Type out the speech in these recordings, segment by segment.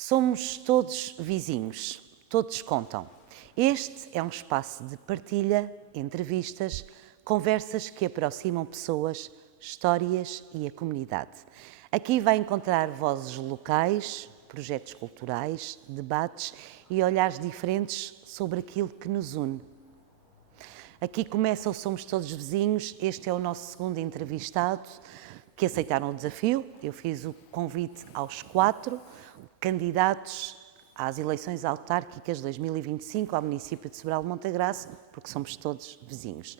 Somos todos vizinhos, todos contam. Este é um espaço de partilha, entrevistas, conversas que aproximam pessoas, histórias e a comunidade. Aqui vai encontrar vozes locais, projetos culturais, debates e olhares diferentes sobre aquilo que nos une. Aqui começa o Somos Todos Vizinhos, este é o nosso segundo entrevistado, que aceitaram o desafio. Eu fiz o convite aos 4 candidatos às eleições autárquicas de 2025 ao município de Sobral de Montagraço, porque somos todos vizinhos.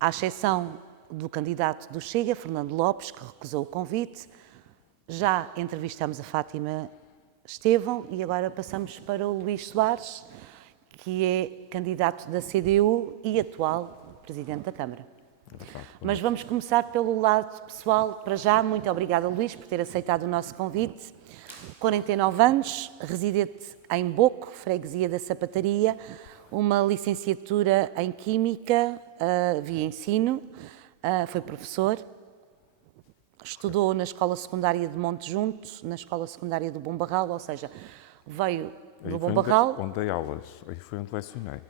À exceção do candidato do Chega, Fernando Lopes, que recusou o convite, já entrevistamos a Fátima Estevão e agora passamos para o Luís Soares, que é candidato da CDU e atual Presidente da Câmara. Mas vamos começar pelo lado pessoal. Para já, muito obrigada, Luís, por ter aceitado o nosso convite. 49 anos, residente em Boco, freguesia da Sapataria, uma licenciatura em Química via ensino, foi professor, estudou na Escola Secundária de Monte Junto, na Escola Secundária do Bom Barral, ou seja, veio do Bom Barral. Onde dei aulas, aí foi onde lecionei.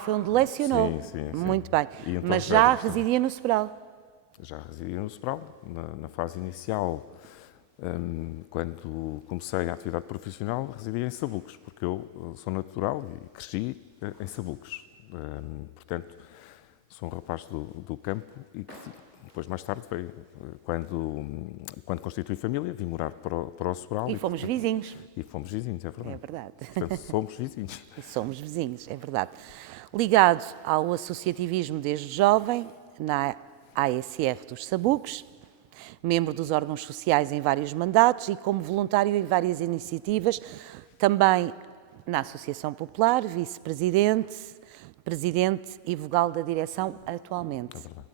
Foi onde lecionou? Sim. Muito bem. Então, mas já residia no Sobral? Já residia no Sobral, na fase inicial. Quando comecei a atividade profissional, residia em Sabucos, porque eu sou natural e cresci em Sabucos. Portanto, sou um rapaz do campo e que depois, mais tarde, veio, quando constituí família, vim morar para o Sobral. E fomos vizinhos. E fomos vizinhos, é verdade. É verdade. Portanto, somos vizinhos. E somos vizinhos, é verdade. Ligado ao associativismo desde jovem, na ASR dos Sabucos, membro dos órgãos sociais em vários mandatos e como voluntário em várias iniciativas, também na Associação Popular, vice-presidente, presidente e vogal da direção atualmente. É verdade.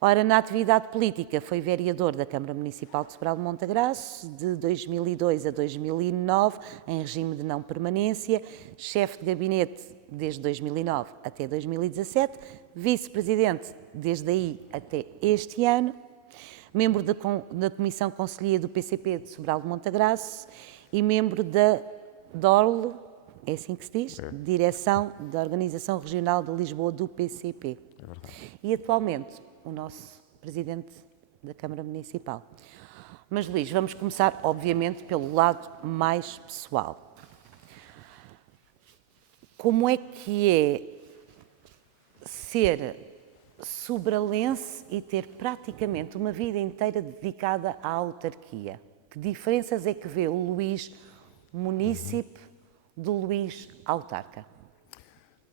Ora, na atividade política foi vereador da Câmara Municipal de Sobral de Montagraço de 2002 a 2009, em regime de não permanência, chefe de gabinete desde 2009 até 2017, vice-presidente desde aí até este ano, membro da Comissão Conselhia do PCP de Sobral de Montagraço e membro da DORL, é assim que se diz? É. Direção da Organização Regional de Lisboa do PCP. É verdade. E atualmente o nosso Presidente da Câmara Municipal. Mas, Luís, vamos começar, obviamente, pelo lado mais pessoal. Como é que é ser sobralense e ter praticamente uma vida inteira dedicada à autarquia? Que diferenças é que vê o Luís munícipe do Luís autarca?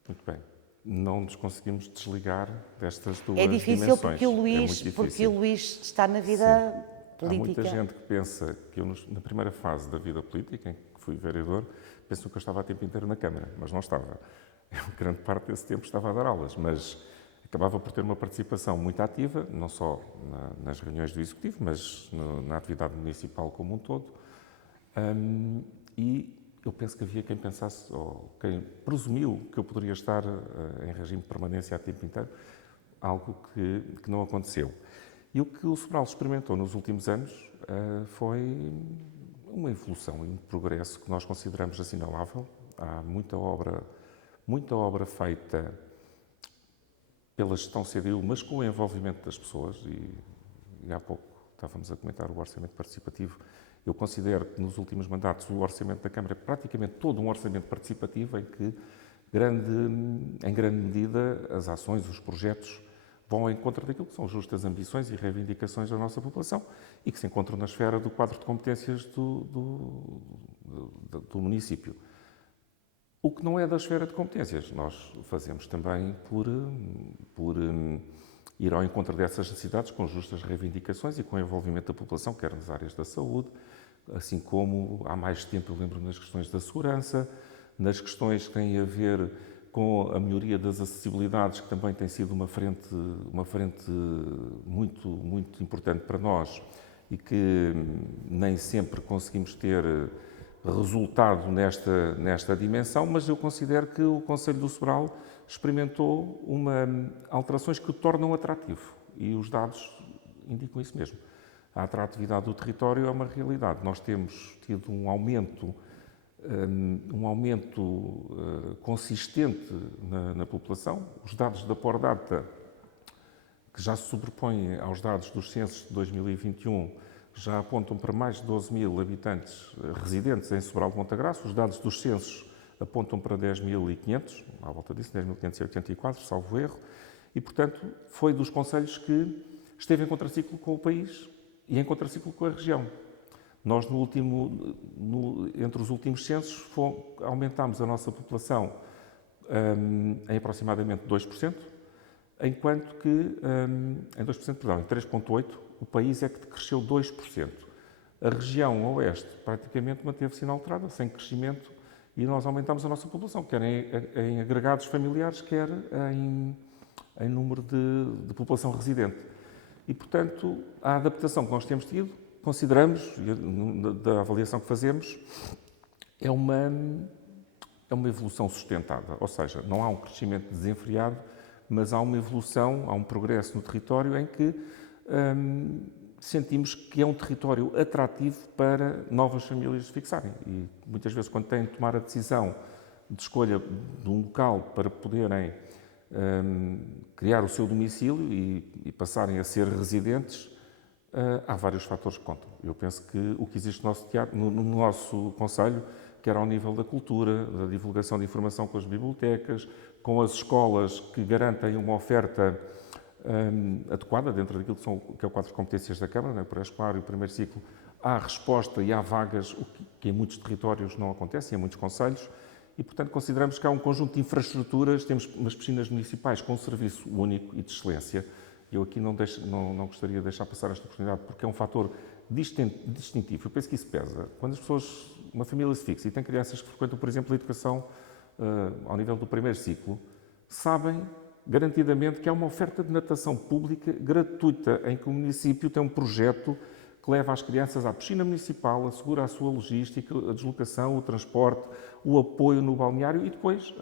Muito bem. Não nos conseguimos desligar destas duas dimensões. É difícil porque o É muito Luís, difícil. está na vida política. Há muita gente que pensa que eu, na primeira fase da vida política, em que fui vereador, pensam que eu estava a tempo inteiro na Câmara, mas não estava. Eu, grande parte desse tempo, estava a dar aulas, mas acabava por ter uma participação muito ativa, não só nas reuniões do Executivo, mas na atividade municipal como um todo. E eu penso que havia quem pensasse, ou quem presumiu que eu poderia estar em regime de permanência a tempo inteiro, algo que não aconteceu. E o que o Sobral experimentou nos últimos anos foi uma evolução e um progresso que nós consideramos assinalável. Há muita obra feita pela gestão CDU, mas com o envolvimento das pessoas, e há pouco estávamos a comentar o orçamento participativo. Eu considero que nos últimos mandatos o orçamento da Câmara é praticamente todo um orçamento participativo em que, em grande medida, as ações, os projetos vão ao encontro daquilo que são justas ambições e reivindicações da nossa população e que se encontram na esfera do quadro de competências do município. O que não é da esfera de competências, nós fazemos também por ir ao encontro dessas necessidades com justas reivindicações e com o envolvimento da população, quer nas áreas da saúde, assim como há mais tempo, eu lembro, nas questões da segurança, nas questões que têm a ver com a melhoria das acessibilidades, que também tem sido uma frente muito, muito importante para nós e que nem sempre conseguimos ter resultado nesta dimensão, mas eu considero que o Conselho do Sobral experimentou alterações que o tornam atrativo e os dados indicam isso mesmo. a atratividade do território é uma realidade. Nós temos tido um aumento consistente na população. Os dados da Pordata, que já se sobrepõem aos dados dos censos de 2021, já apontam para mais de 12 mil habitantes residentes em Sobral de Montagraço. Os dados dos censos apontam para 10.500, à volta disso, 10.584, salvo erro. E, portanto, foi dos concelhos que esteve em contraciclo com o país e em contraciclo com a região. Nós, entre os últimos censos, aumentámos a nossa população em aproximadamente 2%, enquanto que, em 3,8%, o país é que cresceu 2%. A região oeste praticamente manteve-se inalterada, sem crescimento, e nós aumentámos a nossa população, quer em agregados familiares, quer em número de população residente. E, portanto, a adaptação que nós temos tido, consideramos, da avaliação que fazemos, é uma evolução sustentada. Ou seja, não há um crescimento desenfreado, mas há uma evolução, há um progresso no território em que sentimos que é um território atrativo para novas famílias se fixarem. E muitas vezes, quando têm de tomar a decisão de escolha de um local para poderem criar o seu domicílio e passarem a ser residentes, há vários fatores que contam. Eu penso que o que existe no nosso concelho, quer ao nível da cultura, da divulgação de informação com as bibliotecas, com as escolas que garantem uma oferta adequada dentro daquilo que é o quadro de competências da Câmara, né, pré-escolar e o primeiro ciclo, há resposta e há vagas, o que em muitos territórios não acontece, em muitos concelhos, e, portanto, consideramos que há um conjunto de infraestruturas, temos umas piscinas municipais com um serviço único e de excelência. Eu aqui não gostaria de deixar passar esta oportunidade, porque é um fator distintivo. Eu penso que isso pesa. Quando as pessoas, uma família se fixa e tem crianças que frequentam, por exemplo, a educação ao nível do primeiro ciclo, sabem garantidamente que há uma oferta de natação pública gratuita, em que o município tem um projeto que leva as crianças à piscina municipal, assegura a sua logística, a deslocação, o transporte, o apoio no balneário e depois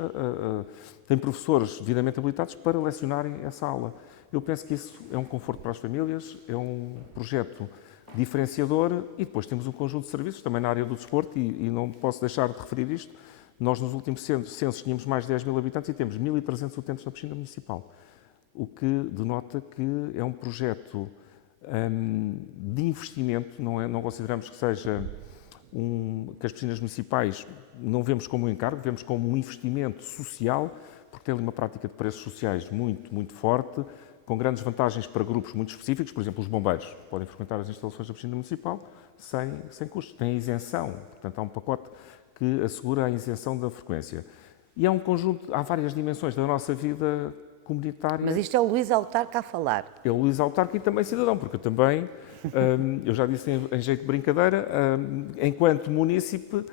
tem professores devidamente habilitados para lecionarem essa aula. Eu penso que isso é um conforto para as famílias, é um projeto diferenciador e depois temos um conjunto de serviços também na área do desporto e não posso deixar de referir isto. Nós, nos últimos censos, tínhamos mais de 10 mil habitantes e temos 1.300 utentes na piscina municipal, o que denota que é um projeto de investimento, não consideramos que seja que as piscinas municipais não vemos como um encargo, vemos como um investimento social, porque tem ali uma prática de preços sociais muito, muito forte, com grandes vantagens para grupos muito específicos, por exemplo, os bombeiros podem frequentar as instalações da piscina municipal sem custos, têm isenção, portanto há um pacote que assegura a isenção da frequência. E há várias dimensões da nossa vida comunitária. Mas isto é o Luís Autarca a falar. É o Luís Autarca e também cidadão, porque eu também, eu já disse em jeito de brincadeira, enquanto munícipe,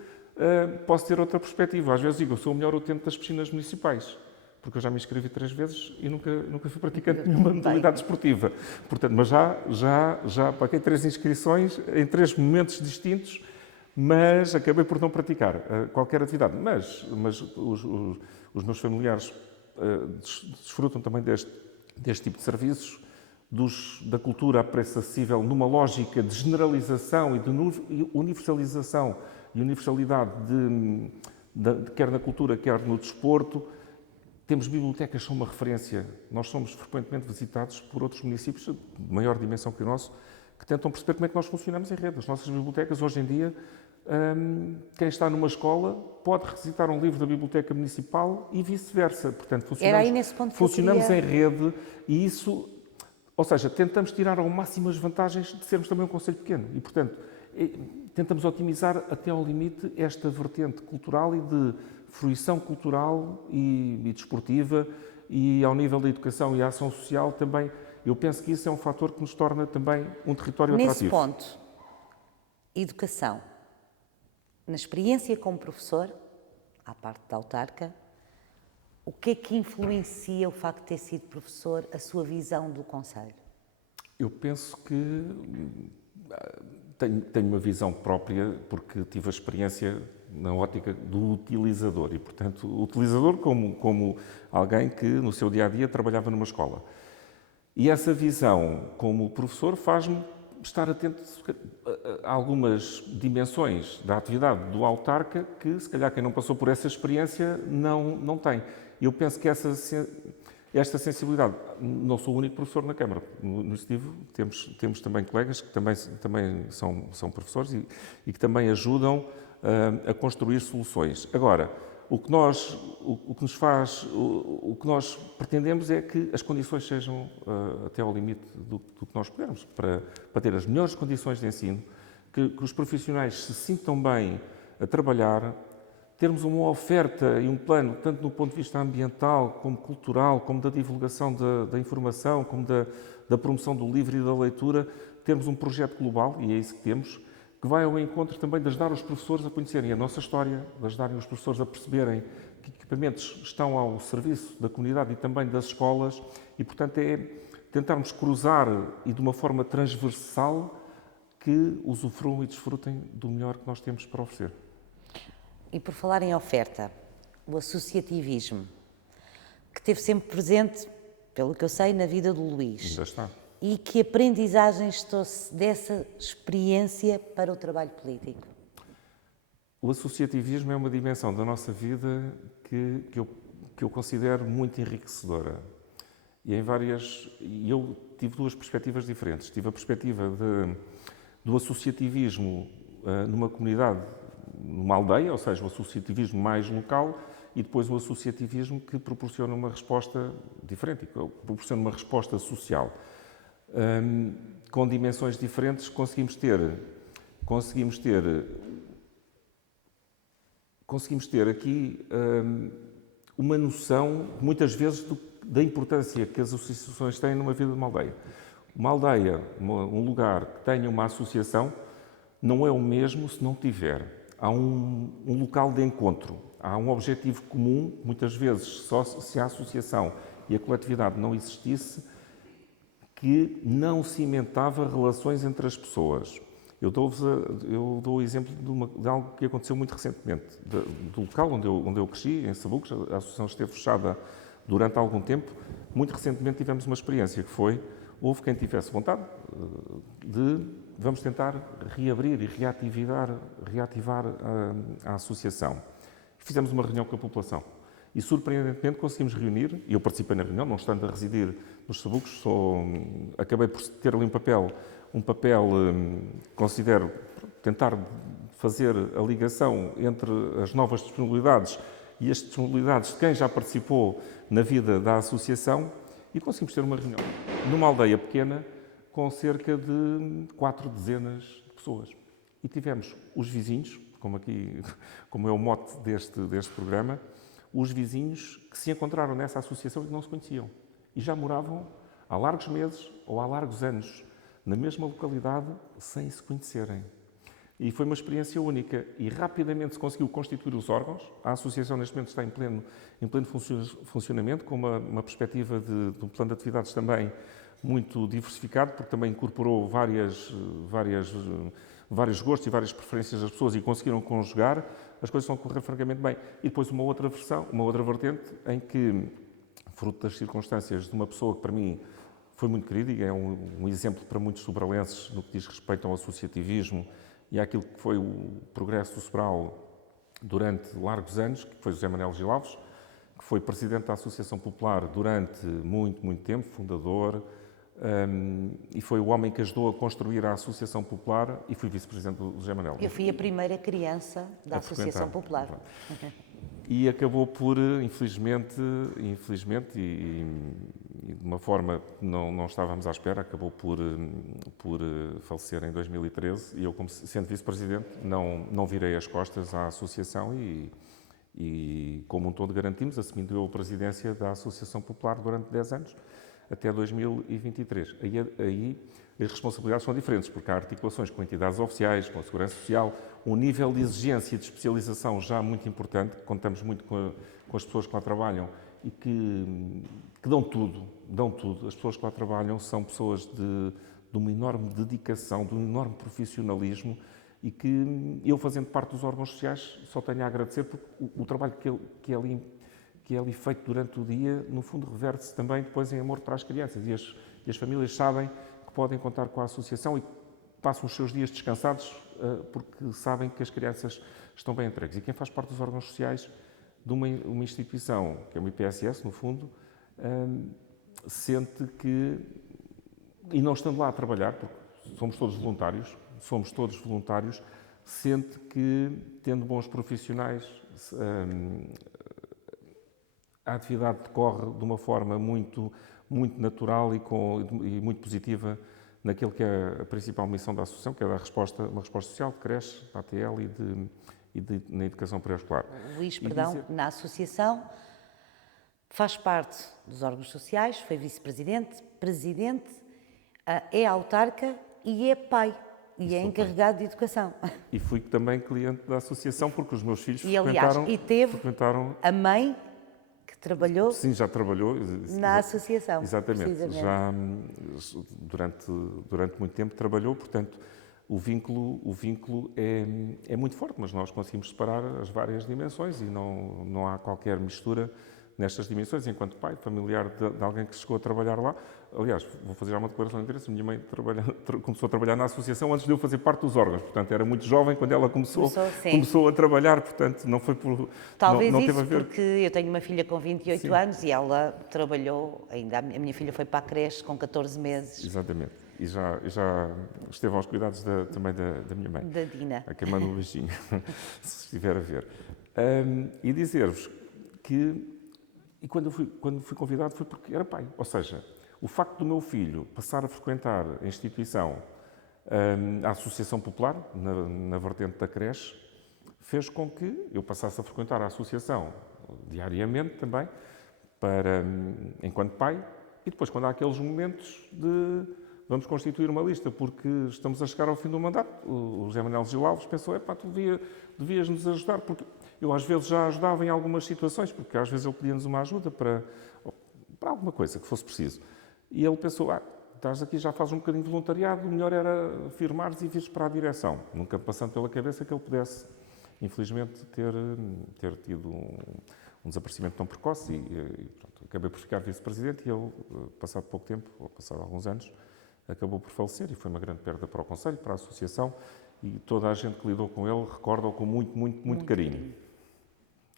posso ter outra perspectiva. Às vezes digo, eu sou o melhor utente das piscinas municipais, porque eu já me inscrevi 3 vezes e nunca fui praticante de nenhuma modalidade esportiva. Portanto, mas já paguei 3 inscrições em 3 momentos distintos, mas acabei por não praticar qualquer atividade. Mas os meus familiares desfrutam também deste tipo de serviços, da cultura a preço acessível, numa lógica de generalização e de universalização e universalidade quer na cultura, quer no desporto. Temos bibliotecas que são uma referência. Nós somos frequentemente visitados por outros municípios de maior dimensão que o nosso, que tentam perceber como é que nós funcionamos em rede. As nossas bibliotecas, hoje em dia, quem está numa escola pode recitar um livro da biblioteca municipal e vice-versa. Portanto, funcionamos em rede e isso, ou seja, tentamos tirar ao máximo as vantagens de sermos também um concelho pequeno e, portanto, tentamos otimizar até ao limite esta vertente cultural e de fruição cultural e desportiva e ao nível da educação e a ação social também. Eu penso que isso é um fator que nos torna também um território atrativo. Nesse ponto, educação. Na experiência como professor, à parte da autarca, o que é que influencia o facto de ter sido professor, a sua visão do concelho? Eu penso que tenho uma visão própria, porque tive a experiência na ótica do utilizador e, portanto, o utilizador como alguém que no seu dia-a-dia trabalhava numa escola. E essa visão como professor estar atento a algumas dimensões da atividade do autarca que, se calhar, quem não passou por essa experiência não tem. Eu penso que esta sensibilidade, não sou o único professor na Câmara, no Estivo temos também colegas que também são professores e que também ajudam a construir soluções. Agora, o que nós pretendemos é que as condições sejam até ao limite do que nós pudermos, para ter as melhores condições de ensino, que os profissionais se sintam bem a trabalhar, termos uma oferta e um plano, tanto do ponto de vista ambiental, como cultural, como da divulgação da informação, como da promoção do livro e da leitura, termos um projeto global, e é isso que temos, que vai ao encontro também de ajudar os professores a conhecerem a nossa história, de ajudarem os professores a perceberem que equipamentos estão ao serviço da comunidade e também das escolas, e, portanto, é tentarmos cruzar e de uma forma transversal que usufruam e desfrutem do melhor que nós temos para oferecer. E por falar em oferta, o associativismo, que esteve sempre presente, pelo que eu sei, na vida do Luís. Ainda está. E que aprendizagens trouxe dessa experiência para o trabalho político? O associativismo é uma dimensão da nossa vida que eu considero muito enriquecedora. E eu tive duas perspectivas diferentes. Tive a perspectiva do associativismo numa comunidade, numa aldeia, ou seja, o associativismo mais local, e depois o associativismo que proporciona uma resposta diferente, que proporciona uma resposta social. Com dimensões diferentes, conseguimos ter aqui uma noção, muitas vezes, da importância que as associações têm numa vida de uma aldeia. Uma aldeia, um lugar que tenha uma associação, não é o mesmo se não tiver. Há um local de encontro, há um objetivo comum, muitas vezes só se a associação e a coletividade não existisse, que não cimentava relações entre as pessoas. Eu dou o exemplo de algo que aconteceu muito recentemente. Do local onde eu cresci, em Sabucos, a associação esteve fechada durante algum tempo. Muito recentemente tivemos uma experiência que houve quem tivesse vontade vamos tentar reabrir e reativar a associação. Fizemos uma reunião com a população. E, surpreendentemente, conseguimos reunir, e eu participei na reunião, não estando a residir nos Sabucos, acabei por ter ali um papel, considero, tentar fazer a ligação entre as novas disponibilidades e as disponibilidades de quem já participou na vida da associação, e conseguimos ter uma reunião numa aldeia pequena com cerca de 4 dezenas de pessoas. E tivemos os vizinhos, como é o mote deste programa, os vizinhos que se encontraram nessa associação e que não se conheciam. E já moravam há largos meses ou há largos anos na mesma localidade sem se conhecerem. E foi uma experiência única e rapidamente se conseguiu constituir os órgãos. A associação neste momento está em pleno funcionamento, com uma perspectiva de um plano de atividades também muito diversificado, porque também incorporou vários gostos e várias preferências das pessoas e conseguiram conjugar. As coisas estão a correr francamente bem. E depois uma outra vertente, em que, fruto das circunstâncias de uma pessoa que para mim foi muito querida e é um exemplo para muitos sobralenses no que diz respeito ao associativismo e àquilo que foi o progresso do Sobral durante largos anos, que foi José Manuel Gil Alves, que foi presidente da Associação Popular durante muito, muito tempo, fundador, e foi o homem que ajudou a construir a Associação Popular e fui vice-presidente do José Manuel. Eu fui a primeira criança da Associação Popular. E acabou por, infelizmente e de uma forma que não estávamos à espera, acabou por falecer em 2013 e eu, como sendo vice-presidente, não virei as costas à associação e como um todo garantimos, assumindo eu a presidência da Associação Popular durante 10 anos, até 2023. Aí as responsabilidades são diferentes, porque há articulações com entidades oficiais, com a Segurança Social, um nível de exigência e de especialização já muito importante, contamos muito com as pessoas que lá trabalham e que dão tudo. As pessoas que lá trabalham são pessoas de uma enorme dedicação, de um enorme profissionalismo e que eu, fazendo parte dos órgãos sociais, só tenho a agradecer porque o trabalho que é ali feito durante o dia, no fundo, reverte-se também depois em amor para as crianças e as famílias sabem que podem contar com a associação passam os seus dias descansados porque sabem que as crianças estão bem entregues. E quem faz parte dos órgãos sociais de uma instituição, que é uma IPSS, no fundo, sente que, e não estando lá a trabalhar, porque somos todos voluntários, sente que, tendo bons profissionais, a atividade decorre de uma forma muito natural e muito positiva naquilo que é a principal missão da associação, que é dar uma resposta social de creche, da ATL na educação pré-escolar. Luís, na associação faz parte dos órgãos sociais, foi vice-presidente, presidente, é autarca e é pai. E é encarregado de educação. E fui também cliente da associação, porque os meus filhos frequentaram a mãe que trabalhou. Sim, já trabalhou na associação. Exatamente. Já durante muito tempo trabalhou, portanto, o vínculo é muito forte, mas nós conseguimos separar as várias dimensões e não há qualquer mistura nestas dimensões, enquanto pai, familiar de alguém que chegou a trabalhar lá. Aliás, vou fazer já uma declaração de interesse, a minha mãe começou a trabalhar na associação antes de eu fazer parte dos órgãos, portanto era muito jovem quando ela começou a trabalhar, portanto não foi por... Talvez não isso teve a ver... porque eu tenho uma filha com 28 anos e ela trabalhou, ainda a minha filha foi para a creche com 14 meses. Exatamente, e já esteve aos cuidados também da minha mãe. Da Dina. A quem manda um beijinho, se estiver a ver. E dizer-vos que... E quando fui convidado foi porque era pai. Ou seja, o facto do meu filho passar a frequentar a instituição, a Associação Popular, na vertente da creche, fez com que eu passasse a frequentar a associação diariamente também, enquanto pai, e depois quando há aqueles momentos de vamos constituir uma lista porque estamos a chegar ao fim do mandato, o José Manuel Gil Alves pensou, tu devias nos ajudar, porque eu às vezes já ajudava em algumas situações, porque às vezes ele pedia-nos uma ajuda para alguma coisa que fosse preciso. E ele pensou, estás aqui, já fazes um bocadinho de voluntariado, o melhor era firmares e vires para a direção. Nunca passando pela cabeça que ele pudesse, infelizmente, ter tido um desaparecimento tão precoce. E pronto, acabei por ficar vice-presidente e ele, passado pouco tempo, ou passado alguns anos, acabou por falecer e foi uma grande perda para o Conselho, para a Associação, e toda a gente que lidou com ele recorda-o com muito carinho.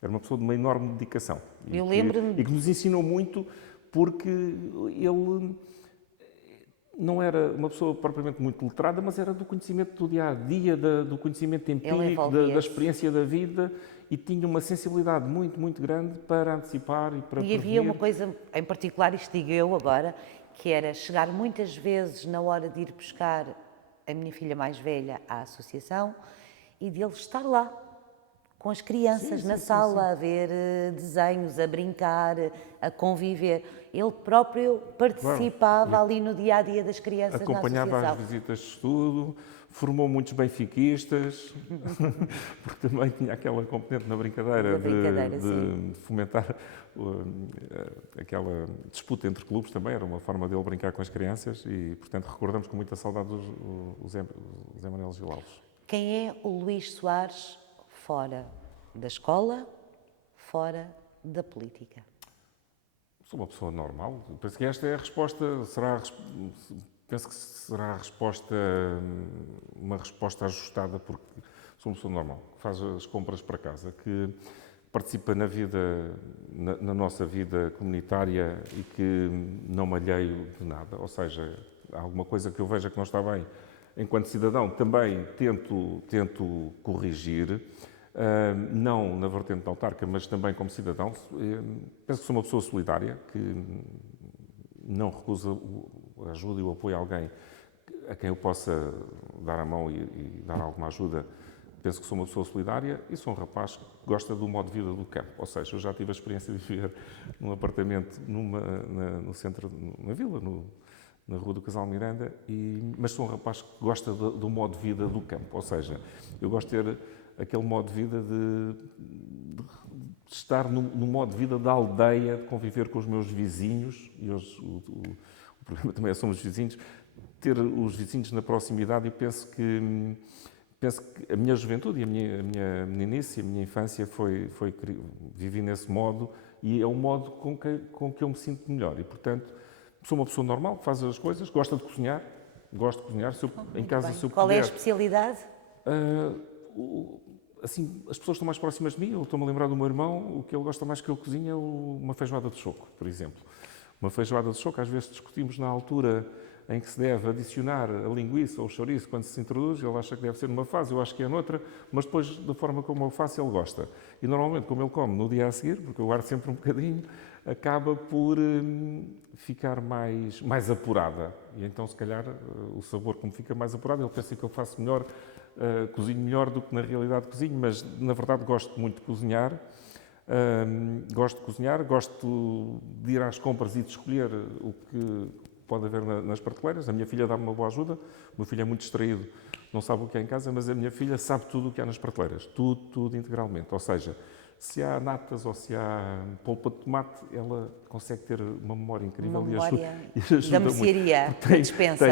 Era uma pessoa de uma enorme dedicação. Eu lembro-me... E que nos ensinou muito, porque ele não era uma pessoa propriamente muito letrada, mas era do conhecimento do dia-a-dia, do conhecimento empírico, da experiência da vida, e tinha uma sensibilidade muito grande para antecipar e para prevenir. Havia uma coisa em particular, isto digo eu agora, que era chegar muitas vezes na hora de ir buscar a minha filha mais velha à associação e de ele estar lá, com as crianças na sala, a ver desenhos, a brincar, a conviver. Ele próprio participava ali no dia-a-dia das crianças na associação. Acompanhava as visitas de estudo, formou muitos benfiquistas, porque também tinha aquela componente na brincadeira de fomentar aquela disputa entre clubes também, era uma forma dele brincar com as crianças e, portanto, recordamos com muita saudade o Zé Manuel Gil Alves. Quem é o Luís Soares fora da escola, fora da política? Sou uma pessoa normal. Penso que esta é a resposta, penso que será a resposta, uma resposta ajustada, porque sou uma pessoa normal, que faz as compras para casa, que participa na vida, na nossa vida comunitária e que não me alheio de nada. Ou seja, há alguma coisa que eu veja que não está bem, enquanto cidadão, também tento corrigir, não na vertente da autarca, mas também como cidadão. Penso que sou uma pessoa solidária, que não recusa a ajuda e o apoio a alguém a quem eu possa dar a mão e dar alguma ajuda. Penso que sou uma pessoa solidária e sou um rapaz que gosta do modo de vida do campo. Ou seja, eu já tive a experiência de viver num apartamento no centro, na vila, na Rua do Casal Miranda, mas sou um rapaz que gosta do modo de vida do campo. Ou seja, eu gosto de ter aquele modo de vida de estar no modo de vida da aldeia, de conviver com os meus vizinhos, e o problema também é que somos vizinhos, ter os vizinhos na proximidade. E penso que a minha juventude e a minha meninice e a minha infância vivi nesse modo, e é um modo com que eu me sinto melhor. E, portanto, sou uma pessoa normal, que faz as coisas, gosta de cozinhar, Gosto de cozinhar. Em casa, se eu Qual é a puder, especialidade? assim, as pessoas estão mais próximas de mim. Eu estou-me a lembrar do meu irmão. O que ele gosta mais que eu cozinhe é uma feijoada de choco, por exemplo. Uma feijoada de choco, às vezes discutimos na altura em que se deve adicionar a linguiça ou o chouriço quando se introduz. Ele acha que deve ser numa fase, eu acho que é noutra, mas depois, da forma como eu faço, ele gosta. E normalmente, como ele come no dia a seguir, porque eu guardo sempre um bocadinho, acaba por ficar mais apurada. E então, se calhar, o sabor, como fica mais apurado, ele pensa que eu faço melhor, cozinho melhor do que na realidade cozinho, mas na verdade gosto muito de cozinhar. Gosto de cozinhar, gosto de ir às compras e de escolher o que pode haver nas prateleiras. A minha filha dá-me uma boa ajuda. O meu filho é muito distraído, não sabe o que há em casa, mas a minha filha sabe tudo o que há nas prateleiras. Tudo integralmente. Ou seja, se há natas ou se há polpa de tomate, ela consegue ter uma memória incrível Uma e memória ajuda da muito. mercearia, da despensa.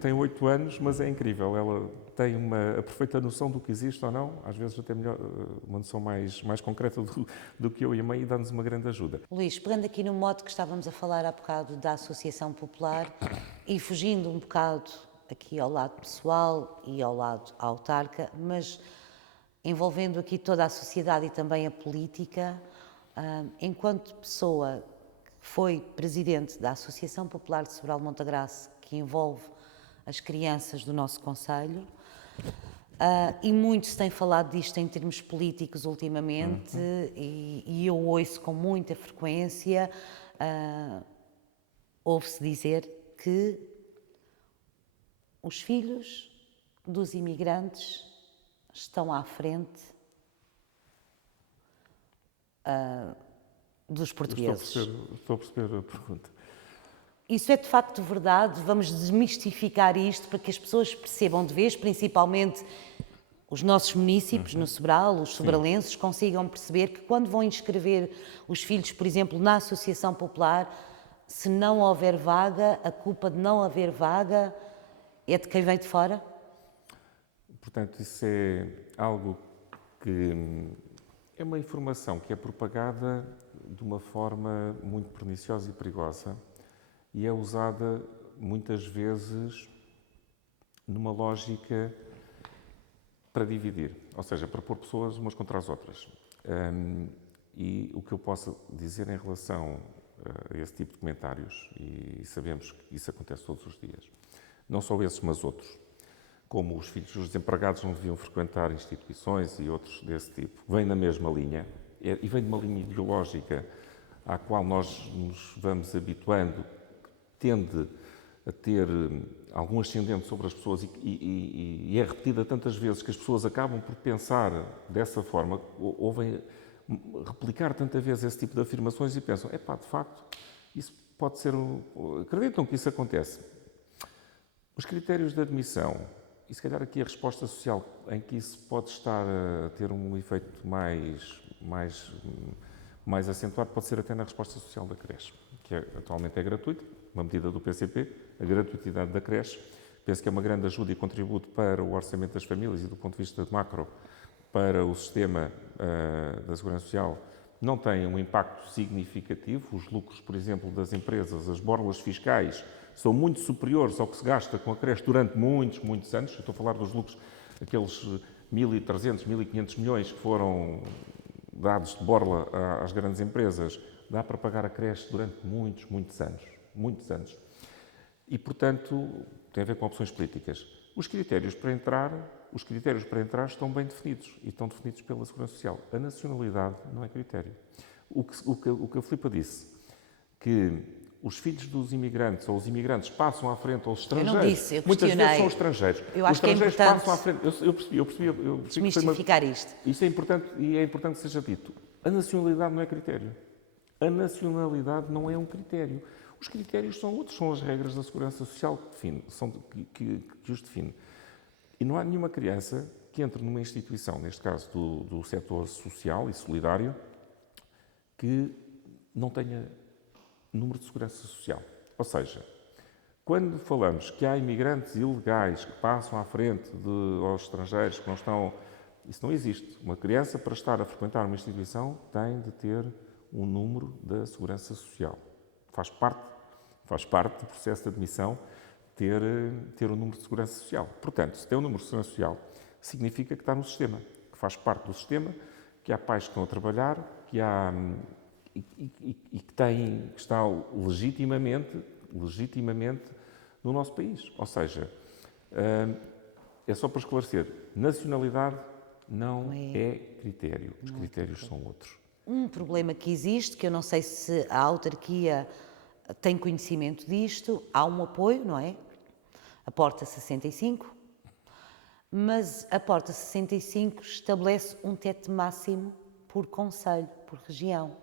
Tem 8 anos, mas é incrível. Ela tem a perfeita noção do que existe ou não, às vezes até melhor, uma noção mais concreta do que eu e a mãe, e dá-nos uma grande ajuda. Luís, pegando aqui no modo que estávamos a falar há bocado da Associação Popular e fugindo um bocado aqui ao lado pessoal e ao lado autarca, mas envolvendo aqui toda a sociedade e também a política, enquanto pessoa que foi presidente da Associação Popular de Sobral de Montagrace, que envolve as crianças do nosso concelho, e muito se tem falado disto em termos políticos ultimamente, e eu ouço com muita frequência, ouve-se dizer que os filhos dos imigrantes estão à frente dos portugueses. Estou a perceber a pergunta. Isso é de facto verdade? Vamos desmistificar isto para que as pessoas percebam de vez, principalmente os nossos munícipes no Sobral, os sobralenses, consigam perceber que quando vão inscrever os filhos, por exemplo, na Associação Popular, se não houver vaga, a culpa de não haver vaga é de quem vem de fora? Portanto, isso é algo que é uma informação que é propagada de uma forma muito perniciosa e perigosa e é usada muitas vezes numa lógica para dividir, ou seja, para pôr pessoas umas contra as outras. E o que eu posso dizer em relação a esse tipo de comentários, e sabemos que isso acontece todos os dias, não só esses, mas outros, como os filhos dos desempregados não deviam frequentar instituições e outros desse tipo, vem na mesma linha, e vem de uma linha ideológica à qual nós nos vamos habituando, que tende a ter algum ascendente sobre as pessoas e é repetida tantas vezes que as pessoas acabam por pensar dessa forma, ouvem replicar tantas vezes esse tipo de afirmações e pensam, de facto, isso pode ser... Acreditam que isso acontece? Os critérios de admissão, e se calhar aqui a resposta social, em que isso pode estar a ter um efeito mais acentuado, pode ser até na resposta social da creche, que atualmente é gratuita, uma medida do PCP, a gratuitidade da creche. Penso que é uma grande ajuda e contributo para o orçamento das famílias e do ponto de vista de macro para o sistema da Segurança Social. Não tem um impacto significativo. Os lucros, por exemplo, das empresas, as borlas fiscais, são muito superiores ao que se gasta com a creche durante muitos anos. Eu estou a falar dos lucros, aqueles 1.300, 1.500 milhões que foram dados de borla às grandes empresas, dá para pagar a creche durante muitos anos. E, portanto, tem a ver com opções políticas. Os critérios para entrar estão bem definidos e estão definidos pela Segurança Social. A nacionalidade não é critério. O que a Filipa disse, que os filhos dos imigrantes ou os imigrantes passam à frente aos estrangeiros. Eu não disse, eu muitas questionei. vezes são os estrangeiros. Eu acho os estrangeiros que é importante passam à frente. Eu percebi. desmistificar isto. Isso é importante e é importante que seja dito. A nacionalidade não é critério. A nacionalidade não é um critério. Os critérios são outros, são as regras da Segurança Social que os definem. E não há nenhuma criança que entre numa instituição, neste caso do setor social e solidário, que não tenha número de segurança social. Ou seja, quando falamos que há imigrantes ilegais que passam à frente aos estrangeiros que não estão... Isso não existe. Uma criança, para estar a frequentar uma instituição, tem de ter um número da Segurança Social. Faz parte do processo de admissão ter um número de segurança social. Portanto, se tem um número de segurança social, significa que está no sistema, que faz parte do sistema, que há pais que estão a trabalhar, que há e que está legitimamente no nosso país. Ou seja, é só para esclarecer, nacionalidade não é critério, os critérios são outros. Um problema que existe, que eu não sei se a autarquia tem conhecimento disto, há um apoio, não é? A Porta 65, mas a Porta 65 estabelece um teto máximo por concelho, por região.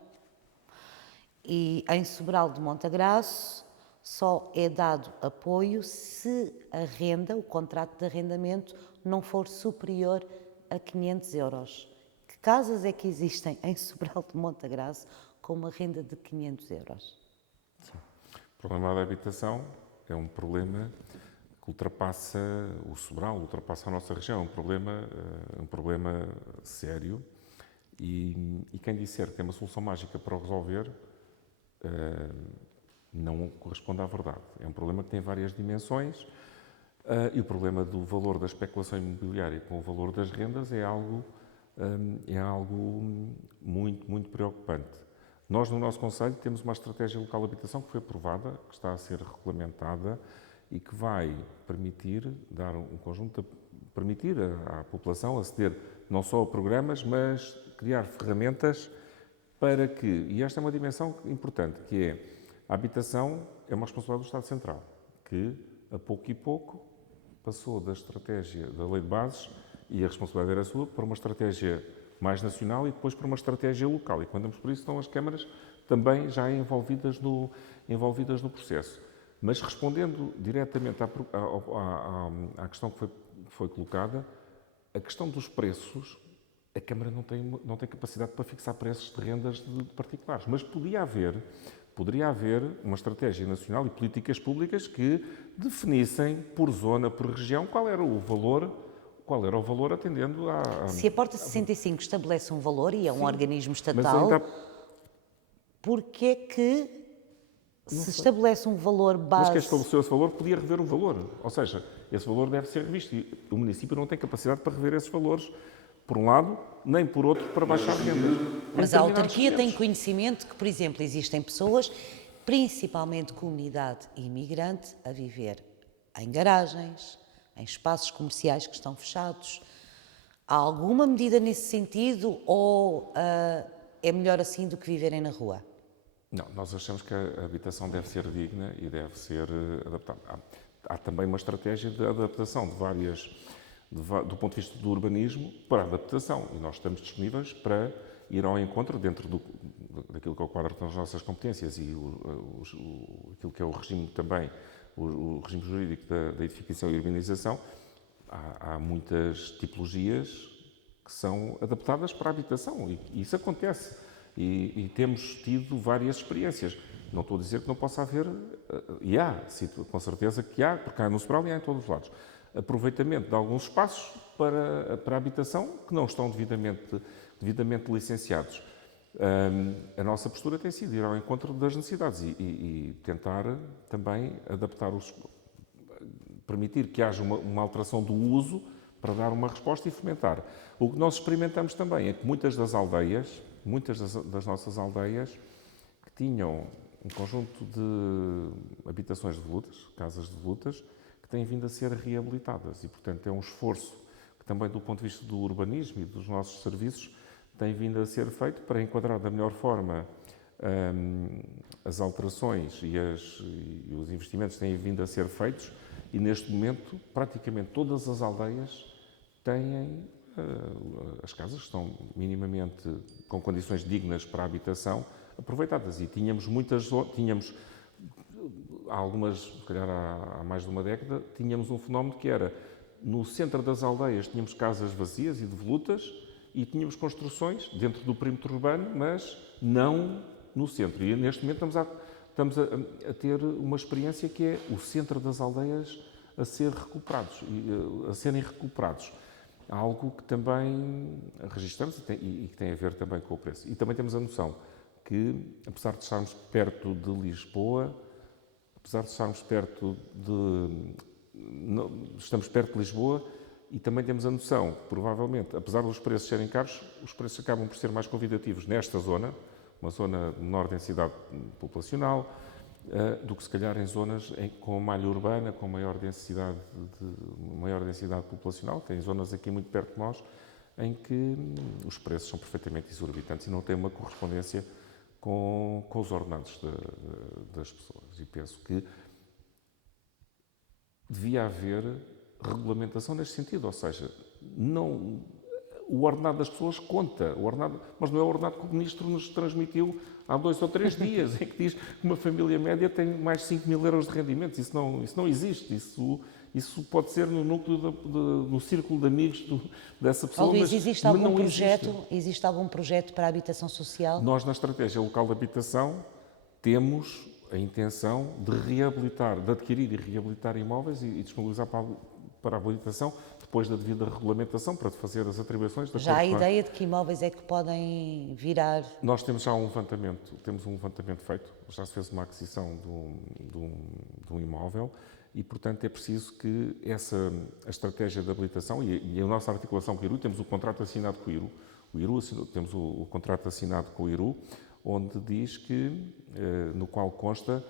E em Sobral de Montagraço só é dado apoio se a renda, o contrato de arrendamento, não for superior a 500 euros. Que casas é que existem em Sobral de Montagraço com uma renda de 500 euros? Sim. O problema da habitação é um problema que ultrapassa o Sobral, ultrapassa a nossa região, é um problema sério e quem disser que tem uma solução mágica para o resolver não corresponde à verdade. É um problema que tem várias dimensões e o problema do valor da especulação imobiliária com o valor das rendas é algo muito, muito preocupante. Nós, no nosso Conselho, temos uma estratégia local de habitação que foi aprovada, que está a ser regulamentada e que vai permitir permitir à população aceder não só a programas, mas criar ferramentas para que, e esta é uma dimensão importante, que é a habitação é uma responsabilidade do Estado Central, que a pouco e pouco passou da estratégia da Lei de Bases, e a responsabilidade era sua, para uma estratégia mais nacional e depois para uma estratégia local. E quando andamos por isso, estão as câmaras também já envolvidas no processo. Mas respondendo diretamente à questão que foi colocada, a questão dos preços, a Câmara não tem capacidade para fixar preços de rendas de particulares, mas poderia haver uma estratégia nacional e políticas públicas que definissem por zona, por região, qual era o valor atendendo a... Se a Porta 65 estabelece um valor e é um organismo estatal, mas ainda... porquê é que se estabelece um valor base... Mas quem estabeleceu esse valor podia rever o valor, ou seja, esse valor deve ser revisto e o município não tem capacidade para rever esses valores, por um lado, nem por outro, para baixar rendas. Mas a autarquia tem conhecimento que, por exemplo, existem pessoas, principalmente comunidade imigrante, a viver em garagens, em espaços comerciais que estão fechados. Há alguma medida nesse sentido ou é melhor assim do que viverem na rua? Não, nós achamos que a habitação deve ser digna e deve ser adaptada. Há também uma estratégia de adaptação do ponto de vista do urbanismo para a adaptação e nós estamos disponíveis para ir ao encontro dentro daquilo que é o quadro das nossas competências e aquilo que é o regime também, o regime jurídico da edificação e urbanização. Há muitas tipologias que são adaptadas para a habitação e isso acontece e temos tido várias experiências. Não estou a dizer que não possa haver, e há, com certeza que há, porque há no Sobral e há em todos os lados, aproveitamento de alguns espaços para a habitação que não estão devidamente licenciados. A nossa postura tem sido ir ao encontro das necessidades e tentar também permitir que haja uma alteração do uso para dar uma resposta e fomentar. O que nós experimentamos também é que muitas das nossas aldeias que tinham um conjunto de habitações de volutas, casas de volutas, que têm vindo a ser reabilitadas e, portanto, é um esforço que também do ponto de vista do urbanismo e dos nossos serviços tem vindo a ser feito para enquadrar da melhor forma as alterações e os investimentos têm vindo a ser feitos e, neste momento, praticamente todas as aldeias têm as casas que estão minimamente com condições dignas para a habitação aproveitadas e tínhamos algumas, se calhar há mais de uma década, tínhamos um fenómeno que era, no centro das aldeias tínhamos casas vazias e devolutas e tínhamos construções dentro do perímetro urbano, mas não no centro. E neste momento estamos a ter uma experiência que é o centro das aldeias a serem recuperados. Algo que também registramos e que tem a ver também com o preço. E também temos a noção que, apesar de estarmos perto de Lisboa, apesar de estarmos estamos perto de Lisboa e também temos a noção que, provavelmente, apesar dos preços serem caros, os preços acabam por ser mais convidativos nesta zona, uma zona de menor densidade populacional, do que se calhar em zonas com malha urbana, com maior densidade populacional. Tem zonas aqui muito perto de nós em que os preços são perfeitamente exorbitantes e não têm uma correspondência com os ordenados das pessoas. E penso que devia haver regulamentação neste sentido, ou seja, o ordenado das pessoas conta, mas não é o ordenado que o Ministro nos transmitiu há 2 ou 3 dias, em que diz que uma família média tem mais de 5 mil euros de rendimentos. Isso não existe. Isso pode ser no núcleo no círculo de amigos dessa pessoa, Luís, mas existe algum projeto para a habitação social? Nós, na Estratégia Local de Habitação, temos a intenção de adquirir e reabilitar imóveis e disponibilizar para a habilitação, depois da devida regulamentação, para fazer as atribuições. Já há ideia de que imóveis é que podem virar? Nós temos já um levantamento feito, já se fez uma aquisição de um imóvel e, portanto, é preciso que a estratégia de habilitação e a nossa articulação com o IRU, temos o contrato assinado com o IRU, temos o contrato assinado com o IRU, onde diz que, no qual consta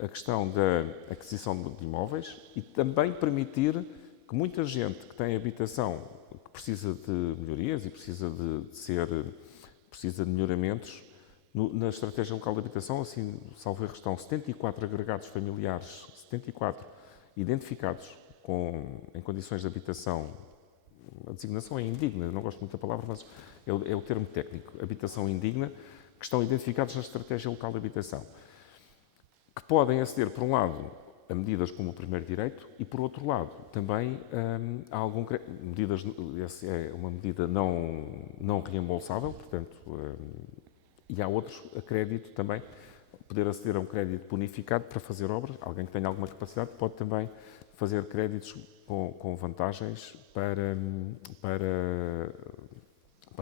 a questão da aquisição de imóveis e também permitir que muita gente que tem habitação que precisa de melhorias e precisa de melhoramentos, na Estratégia Local de Habitação, assim, salvo erro, estão 74 agregados familiares, 74 identificados em condições de habitação. A designação é indigna, não gosto muito da palavra, mas é o termo técnico, habitação indigna, que estão identificados na Estratégia Local de Habitação, que podem aceder, por um lado, a medidas como o primeiro direito e, por outro lado, também há essa é uma medida não reembolsável, portanto, e há outros, a crédito também, poder aceder a um crédito bonificado para fazer obras. Alguém que tenha alguma capacidade pode também fazer créditos com vantagens para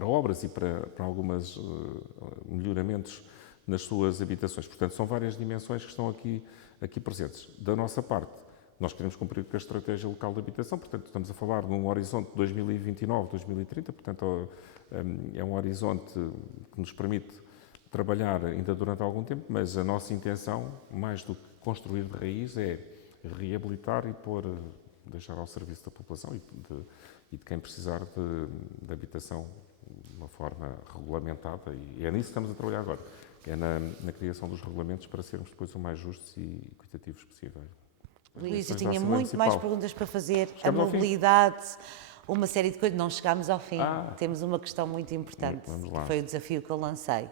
obras e para alguns melhoramentos nas suas habitações. Portanto, são várias dimensões que estão aqui presentes. Da nossa parte, nós queremos cumprir com a Estratégia Local de Habitação, portanto, estamos a falar num horizonte de 2029, 2030, portanto, é um horizonte que nos permite trabalhar ainda durante algum tempo, mas a nossa intenção, mais do que construir de raiz, é reabilitar e deixar ao serviço da população e de quem precisar de habitação de uma forma regulamentada, e é nisso que estamos a trabalhar agora. É na criação dos regulamentos para sermos depois o mais justos e equitativos possíveis. Luís, eu tinha muito mais perguntas para fazer. A mobilidade, uma série de coisas. Não chegámos ao fim. Temos uma questão muito importante, que foi o desafio que eu lancei.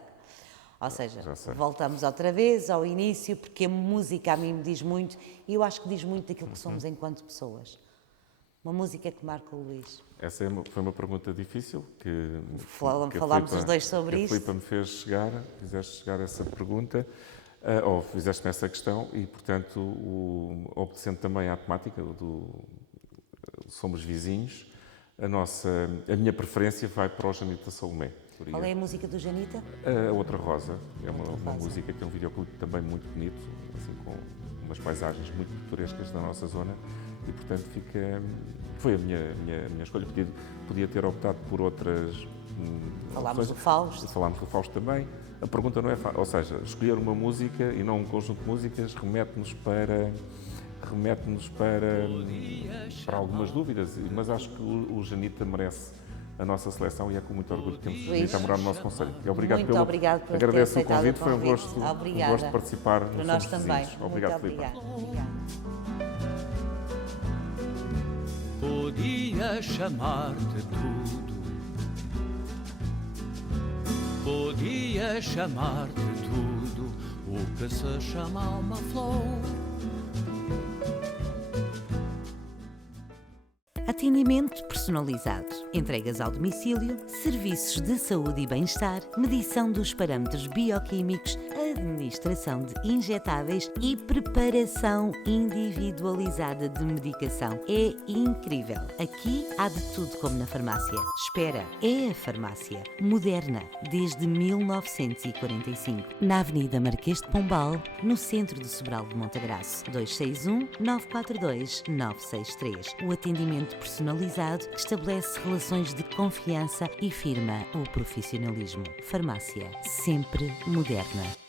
Ou seja, voltamos outra vez ao início, porque a música a mim me diz muito, e eu acho que diz muito daquilo que somos enquanto pessoas. Uma música que marca o Luís. Essa foi uma pergunta difícil que falámos os dois sobre isto. A Filipa me fizeste chegar essa pergunta, ou fizeste-me essa questão, e, portanto, obedecendo também à temática do Somos Vizinhos, a minha preferência vai para o Janita Salomé. Qual é a música do Janita? A Outra Rosa. É uma música que é um videoclipe também muito bonito, assim, com umas paisagens muito pitorescas da nossa zona, e, portanto, foi a minha escolha. Podia ter optado por outras. Falámos do Fausto. Falámos do Fausto também. A pergunta não é fácil, ou seja, escolher uma música e não um conjunto de músicas remete-nos para algumas dúvidas, mas acho que o Janita merece a nossa seleção e é com muito orgulho que temos Janita a morar no nosso concelho. Obrigado por agradeço ter o convite, foi um gosto de participar no nós Somos também. Vizinhos. Obrigado, Filipe. Podia chamar-te tudo, podia chamar-te tudo, o que se chama uma flor. Atendimento personalizado, entregas ao domicílio, serviços de saúde e bem-estar, medição dos parâmetros bioquímicos, administração de injetáveis e preparação individualizada de medicação. É incrível. Aqui há de tudo como na farmácia. Espera, é a farmácia moderna desde 1945, na Avenida Marquês de Pombal, no centro do Sobral de Montagraço. 261-942-963. O atendimento personalizado estabelece relações de confiança e firma o profissionalismo. Farmácia, sempre moderna.